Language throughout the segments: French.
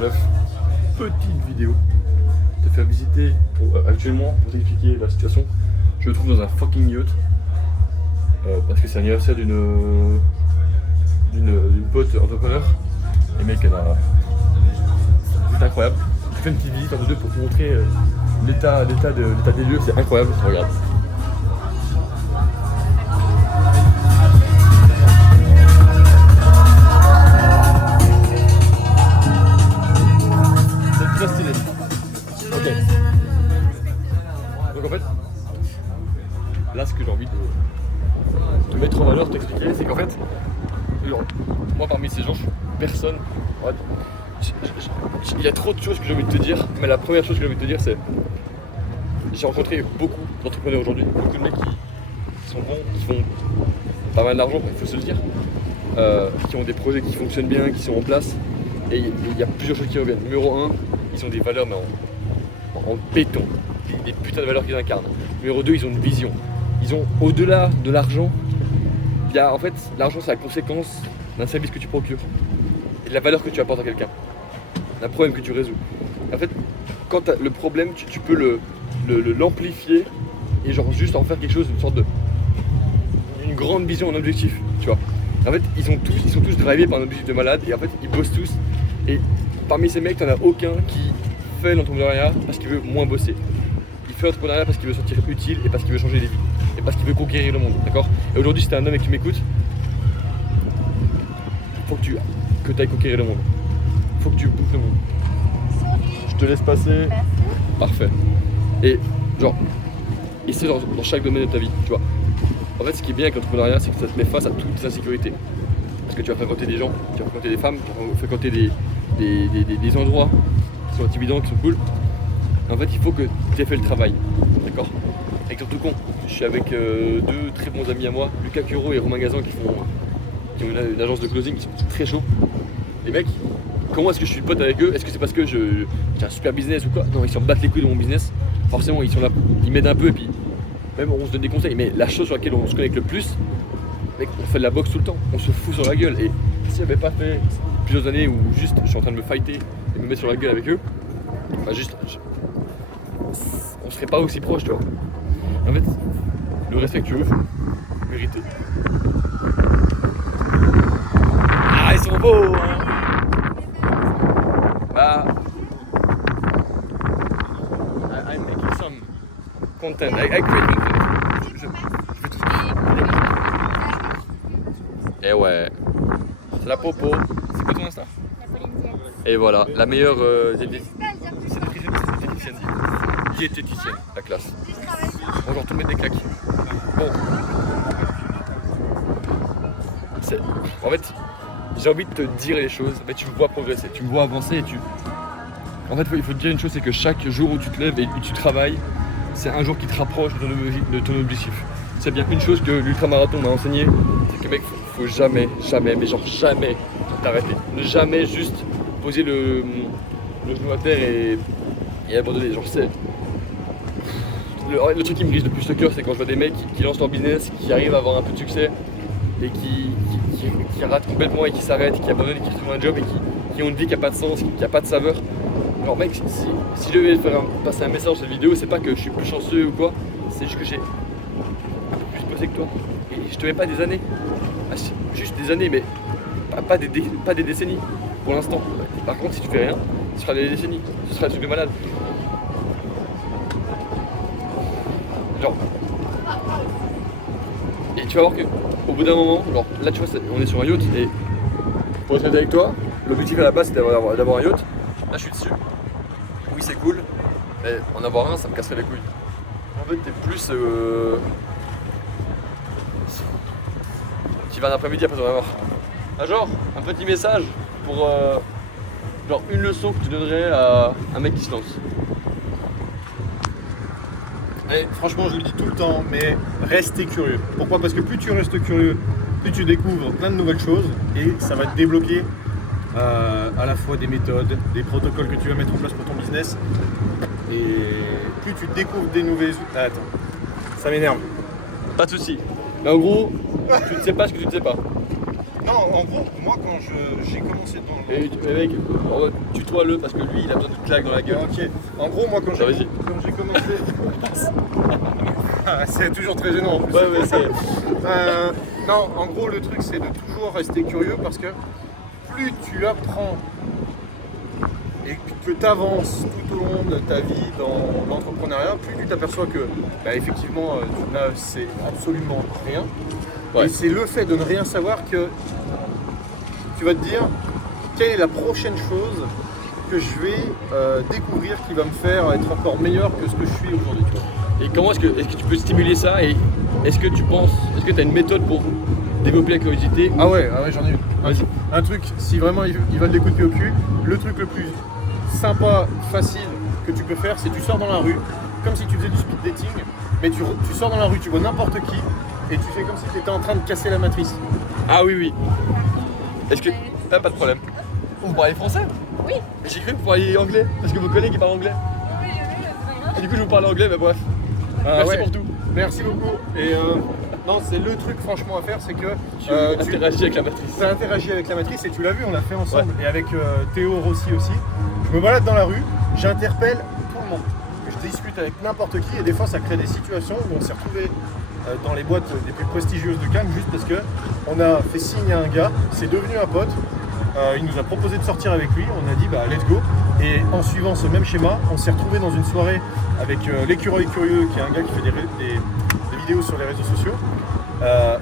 Jeff, petite vidéo, te faire visiter actuellement pour t'expliquer la situation. Je me trouve dans un fucking yacht parce que c'est l'anniversaire d'une pote entrepreneur. Et mec, elle a... c'est incroyable. Je fais une petite visite entre deux pour te montrer l'état des lieux, c'est incroyable. Regarde. C'est très stylé. Ok. Donc en fait, là ce que j'ai envie de mettre en valeur, t'expliquer, c'est qu'en fait, genre, moi parmi ces gens, je suis personne. Ouais, il y a trop de choses que j'ai envie de te dire, mais la première chose que j'ai envie de te dire, c'est j'ai rencontré beaucoup d'entrepreneurs aujourd'hui, beaucoup de mecs qui sont bons, qui font pas mal d'argent, il faut se le dire, qui ont des projets qui fonctionnent bien, qui sont en place, et il y a plusieurs choses qui reviennent. Numéro 1, ils ont des valeurs mais en béton, des putains de valeurs qu'ils incarnent. Numéro 2, ils ont une vision. Ils ont, au-delà de l'argent, il y a en fait, l'argent c'est la conséquence d'un service que tu procures et de la valeur que tu apportes à quelqu'un, d'un problème que tu résous. En fait, quand tu as le problème, tu peux l'amplifier et genre juste en faire quelque chose, une grande vision, un objectif, tu vois. En fait, ils sont tous drivés par un objectif de malade et en fait, ils bossent tous. Et parmi ces mecs, t'en as aucun qui fait l'entrepreneuriat parce qu'il veut moins bosser. Il fait l'entrepreneuriat parce qu'il veut se sentir utile et parce qu'il veut changer des vies. Et parce qu'il veut conquérir le monde, d'accord? Et aujourd'hui, si t'es un homme et que tu m'écoutes, faut que tu ailles conquérir le monde. Faut que tu bouffes le monde. Je te laisse passer. Parfait. Et genre, c'est dans chaque domaine de ta vie, tu vois. En fait, ce qui est bien avec l'entrepreneuriat, c'est que ça te met face à toutes tes insécurités. Parce que tu vas fréquenter des gens, tu vas fréquenter des femmes, tu vas fréquenter des endroits qui sont intimidants, qui sont cool. En fait, il faut que tu aies fait le travail, d'accord? Avec tout con, je suis avec deux très bons amis à moi, Lucas Curo et Romain Gazan, qui ont une agence de closing, qui sont très chauds. Les mecs, comment est-ce que je suis pote avec eux? Est-ce que c'est parce que j'ai un super business ou quoi? Non, ils s'en battent les couilles de mon business. Forcément, ils sont là, ils m'aident un peu et puis même on se donne des conseils. Mais la chose sur laquelle on se connecte le plus, mec, on fait de la boxe tout le temps, on se fout sur la gueule. Et si j'avais pas fait plusieurs années où juste je suis en train de me fighter et me mettre sur la gueule avec eux, bah juste, on serait pas aussi proches, tu vois. En fait, le respect que tu veux, faut mériter. Ah, ils sont beaux, hein. Bah, I'm making some content. I create content. Je fais tout ça. Et ouais, c'est la popo. C'est quoi ton Insta? Et voilà, la meilleure diététicienne, la classe. On va tout mettre des claques. Bon. En fait, j'ai envie de te dire les choses, mais tu me vois progresser, tu me vois avancer et En fait, il faut te dire une chose, c'est que chaque jour où tu te lèves et où tu travailles, c'est un jour qui te rapproche de ton objectif. C'est bien une chose que l'ultramarathon m'a enseigné, c'est que mec, faut jamais, mais genre jamais t'arrêter. Ne jamais juste poser le genou à terre et abandonner. Genre c'est... Le truc qui me brise le plus le cœur, c'est quand je vois des mecs qui lancent leur business, qui arrivent à avoir un peu de succès et qui ratent complètement et qui s'arrêtent, qui abandonnent et qui trouvent un job et qui ont une vie qui n'a pas de sens, qui n'a pas de saveur. Alors mec, si je devais passer un message dans cette vidéo, c'est pas que je suis plus chanceux ou quoi, c'est juste que j'ai un peu plus bossé que toi. Et je te mets pas des années, juste des années, mais pas des décennies pour l'instant. Par contre, si tu fais rien, ce sera des décennies, ce sera des trucs de malade. Genre, et tu vas voir que au bout d'un moment, genre là tu vois, on est sur un yacht et pour être honnête avec toi, l'objectif à la base c'était d'avoir un yacht. Là je suis dessus. Oui c'est cool, mais en avoir un ça me casserait les couilles. En fait t'es plus tu vas un après-midi après t'en avoir. Ah, genre un petit message pour genre une leçon que tu donnerais à un mec qui se lance. Et franchement, je le dis tout le temps, mais restez curieux. Pourquoi? Parce que plus tu restes curieux, plus tu découvres plein de nouvelles choses et ça va te débloquer à la fois des méthodes, des protocoles que tu vas mettre en place pour ton business. Et plus tu découvres des nouvelles... Ah, attends, ça m'énerve. Pas de soucis. Mais en gros, tu ne sais pas ce que tu ne sais pas. Non, en gros, moi quand j'ai commencé dans le... Et mec, tutoie-le parce que lui il a besoin de claques dans la gueule. Ok. En gros, moi quand Vas-y. j'ai commencé... Ah, c'est toujours très gênant en plus. Ouais, c'est. Non, en gros, le truc c'est de toujours rester curieux parce que plus tu apprends et que tu avances tout au long de ta vie dans l'entrepreneuriat, plus tu t'aperçois que effectivement tu n'as c'est absolument rien. Ouais. Et c'est le fait de ne rien savoir que tu vas te dire quelle est la prochaine chose que je vais découvrir qui va me faire être encore meilleur que ce que je suis aujourd'hui. Tu vois. Et comment est-ce que tu peux stimuler ça et est-ce que tu as une méthode pour développer la curiosité? Ah ouais, j'en ai une. Vas-y. Un truc, si vraiment ils veulent des coups de pied au cul, le truc le plus sympa, facile que tu peux faire, c'est tu sors dans la rue, comme si tu faisais du speed dating, mais tu sors dans la rue, tu vois n'importe qui, et tu fais comme si tu étais en train de casser la matrice. Ah oui. Est-ce que. Ah, pas de problème. Vous parlez français? Oui. J'ai cru que vous parliez anglais, parce que vos collègues ils parlent anglais. Oui, je vais, c'est pas grave. Et du coup je vous parle anglais, mais bref. Merci pour tout. Merci beaucoup. Et non, c'est le truc franchement à faire, c'est que Tu interagis avec la matrice. tu interagis avec la matrice et tu l'as vu, on l'a fait ensemble. Et avec Théo Rossi aussi. Je me balade dans la rue, j'interpelle tout le monde. Je discute avec n'importe qui et des fois ça crée des situations où on s'est retrouvé dans les boîtes les plus prestigieuses de Cannes juste parce que on a fait signe à un gars, c'est devenu un pote. Il nous a proposé de sortir avec lui, on a dit let's go. Et en suivant ce même schéma, on s'est retrouvé dans une soirée avec l'écureuil curieux, qui est un gars qui fait des vidéos sur les réseaux sociaux.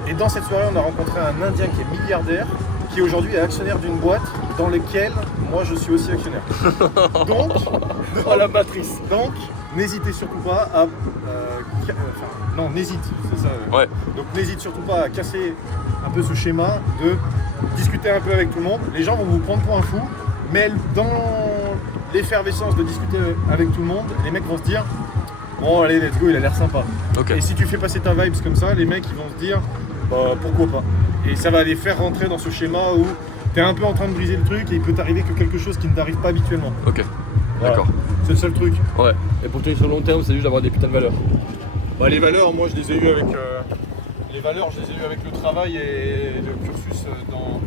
Et dans cette soirée, on a rencontré un Indien qui est milliardaire, qui aujourd'hui est actionnaire d'une boîte dans laquelle moi je suis aussi actionnaire. Donc, Oh la matrice. donc n'hésitez surtout pas à... non, n'hésite, c'est ça. Ouais. Donc n'hésite surtout pas à casser un peu ce schéma de discuter un peu avec tout le monde. Les gens vont vous prendre pour un fou, mais dans l'effervescence de discuter avec tout le monde, les mecs vont se dire bon allez let's go, il a l'air sympa. Ok. Et si tu fais passer ta vibes comme ça, les mecs ils vont se dire pourquoi pas. Et ça va les faire rentrer dans ce schéma où t'es un peu en train de briser le truc et il peut t'arriver que quelque chose qui ne t'arrive pas habituellement. Ok. Voilà. D'accord. C'est le seul truc. Ouais. Et pour tenir sur le long terme, c'est juste d'avoir des putains de valeurs. Les valeurs, moi je les ai eues avec avec le travail et le cursus dans...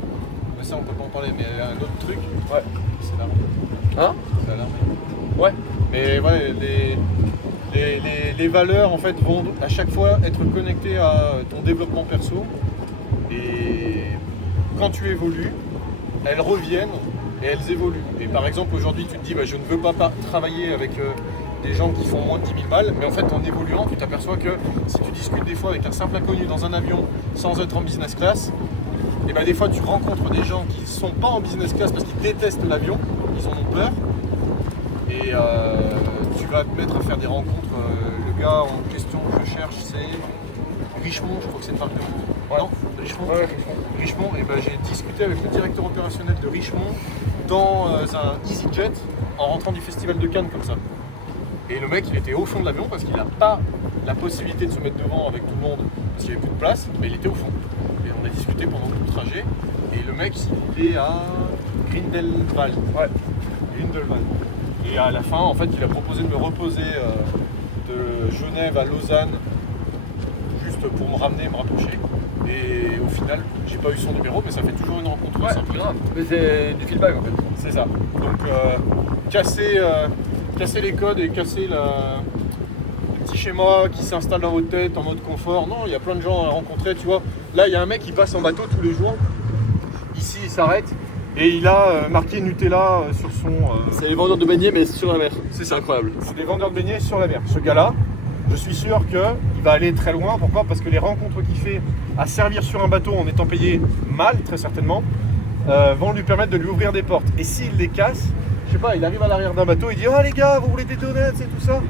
Mais ça on peut pas en parler, mais un autre truc, c'est l'armée. Hein? C'est l'armée. Ouais. Mais ouais, les valeurs en fait vont à chaque fois être connectées à ton développement perso. Et quand tu évolues, elles reviennent et elles évoluent. Et par exemple aujourd'hui tu te dis je ne veux pas travailler avec des gens qui font moins de 10 000 balles, mais en fait en évoluant tu t'aperçois que si tu discutes des fois avec un simple inconnu dans un avion sans être en business class, et des fois tu rencontres des gens qui ne sont pas en business class parce qu'ils détestent l'avion, ils en ont peur, et tu vas te mettre à faire des rencontres. Le gars en question que je cherche c'est Richemont, je crois que c'est une marque de route. Non, Richemont. Ouais, Richemont, et j'ai discuté avec le directeur opérationnel de Richemont dans un EasyJet en rentrant du festival de Cannes comme ça. Et le mec il était au fond de l'avion parce qu'il n'a pas la possibilité de se mettre devant avec tout le monde parce qu'il n'y avait plus de place, mais il était au fond. Et on a discuté pendant tout le trajet et le mec il est à Grindelwald. Ouais, Grindelwald. Et à la fin en fait il a proposé de me reposer de Genève à Lausanne juste pour me ramener, me rapprocher. Et au final, j'ai pas eu son numéro, mais ça fait toujours une rencontre sympa. Grave. Mais c'est du feedback en fait. C'est ça. Donc casser les codes et casser le petit schéma qui s'installe dans votre tête en mode confort. Non, il y a plein de gens à rencontrer, tu vois. Là, il y a un mec qui passe en bateau tous les jours. Ici, il s'arrête et il a marqué Nutella sur son... C'est les vendeurs de beignets mais sur la mer. C'est incroyable. C'est des vendeurs de beignets sur la mer. Ce gars-là, je suis sûr qu'il va aller très loin. Pourquoi? Parce que les rencontres qu'il fait à servir sur un bateau en étant payé mal, très certainement, vont lui permettre de lui ouvrir des portes. Et s'il les casse, je sais pas, il arrive à l'arrière d'un bateau, il dit « Oh les gars, vous voulez des donuts et tout ça ?»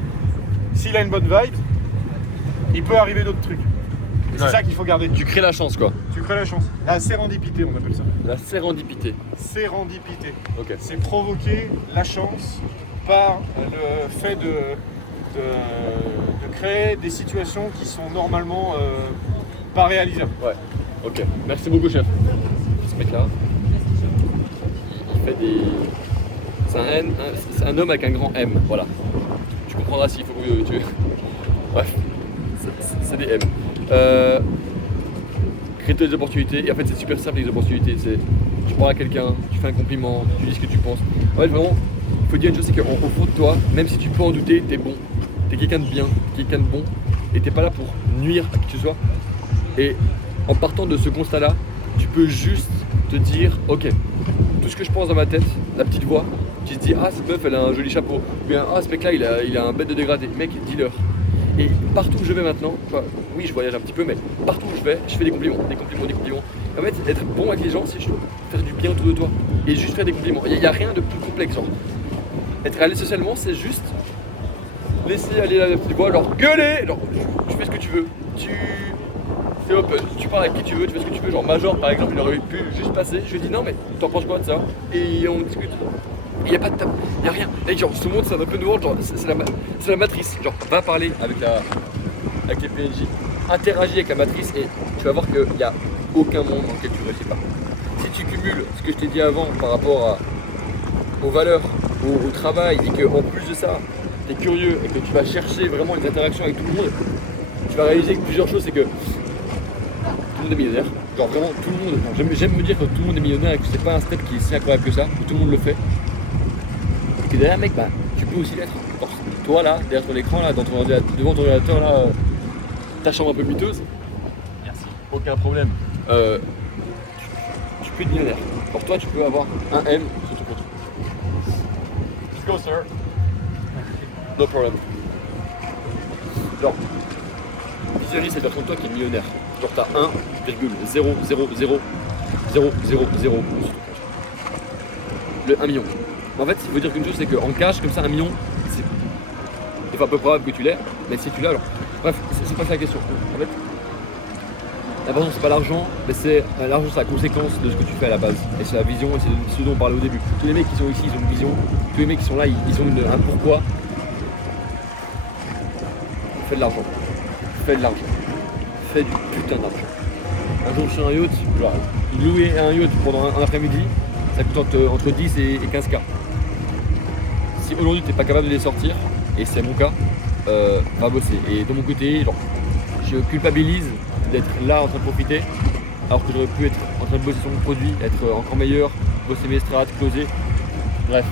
S'il a une bonne vibe, il peut arriver d'autres trucs. Et c'est ça qu'il faut garder. Tu crées la chance quoi. Tu crées la chance. La sérendipité, on appelle ça. La sérendipité. Sérendipité. Ok. C'est provoquer la chance par le fait de créer des situations qui sont normalement pas réalisables. Ouais. Ok. Merci beaucoup chef. Ce mec-là, il fait des... C'est un homme avec un grand M, voilà. Tu comprendras s'il faut que tu... Bref, c'est des M. crée-toi des opportunités. Et en fait, c'est super simple les opportunités. C'est tu parles à quelqu'un, tu fais un compliment, tu dis ce que tu penses. En fait, vraiment, il faut dire une chose, c'est qu'au fond de toi, même si tu peux en douter, t'es bon. T'es quelqu'un de bien, quelqu'un de bon. Et t'es pas là pour nuire à qui que ce soit. Et en partant de ce constat-là, tu peux juste te dire, ok, tout ce que je pense dans ma tête, la petite voix, qui se dit, ah cette meuf elle a un joli chapeau, ou bien ah ce mec là il a un bête de dégradé, mec dis-leur. Et partout où je vais maintenant, enfin, oui je voyage un petit peu, mais partout où je vais, je fais des compliments, des compliments, des compliments. Et en fait, être bon avec les gens, c'est juste faire du bien autour de toi et juste faire des compliments. Il n'y a rien de plus complexe. Genre. Être à l'aise socialement, c'est juste laisser aller la petite voix, genre gueuler, genre tu fais ce que tu veux, tu fais open, tu parles avec qui tu veux, tu fais ce que tu veux. Genre Major par exemple, il aurait pu juste passer, je lui dis non mais t'en penses quoi de ça? Et on discute. Il n'y a pas de table, il n'y a rien. Et genre ce monde c'est un open world, genre c'est la matrice. Genre va parler avec les PNJ, interagis avec la matrice et tu vas voir qu'il n'y a aucun monde dans lequel tu ne réussis pas. Si tu cumules ce que je t'ai dit avant par rapport aux valeurs, au travail et qu'en plus de ça, tu es curieux et que tu vas chercher vraiment les interactions avec tout le monde, tu vas réaliser que plusieurs choses, c'est que tout le monde est millionnaire. Genre vraiment tout le monde, j'aime me dire que tout le monde est millionnaire et que c'est pas un step qui est si incroyable que ça, que tout le monde le fait. Et que derrière mec, bah, tu peux aussi l'être. Toi là, derrière ton écran, là, devant ton ordinateur, là, ta chambre un peu miteuse, merci, aucun problème. Tu peux être millionnaire. Pour toi, tu peux avoir un M sur ton compte. Let's go, sir. No problem. Genre, visualise cette version de toi qui est millionnaire. Genre, t'as 1,0000000 sur ton compte. Le 1 million. En fait, il faut dire qu'une chose, c'est qu'en cash, comme ça, 1 million, c'est pas peu probable que tu l'aies, mais si tu l'as, alors. Bref, c'est pas ça la question. En fait, l'important c'est pas l'argent, mais c'est l'argent, c'est la conséquence de ce que tu fais à la base. Et c'est la vision, et c'est ce dont on parlait au début. Tous les mecs qui sont ici, ils ont une vision. Tous les mecs qui sont là, ils ont un pourquoi. Fais de l'argent. Fais de l'argent. Fais du putain d'argent. Un jour sur un yacht, genre, louer un yacht pendant un après-midi, ça coûte entre 10 et 15K. Si aujourd'hui t'es pas capable de les sortir, et c'est mon cas, va bosser. Et de mon côté, genre, je culpabilise d'être là en train de profiter, alors que j'aurais pu être en train de bosser sur mon produit, être encore meilleur, bosser mes strats, closer. Bref.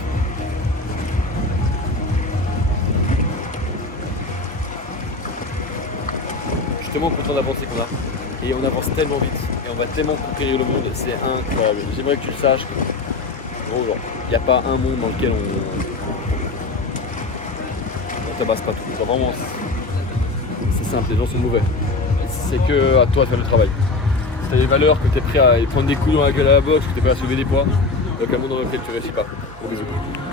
Je suis tellement content d'avancer qu'on a. Et on avance tellement vite. Et on va tellement conquérir le monde. C'est incroyable. J'aimerais que tu le saches. Gros, genre, il n'y a pas un monde dans lequel on tabasse pas tout. Genre, vraiment, c'est simple. Les gens sont mauvais. C'est que à toi de faire le travail. Si tu as des valeurs, que tu es prêt à prendre des coups dans la gueule à la boxe, que tu es prêt à soulever des poids, donc un monde dans lequel tu ne réussis pas. Gros bisous.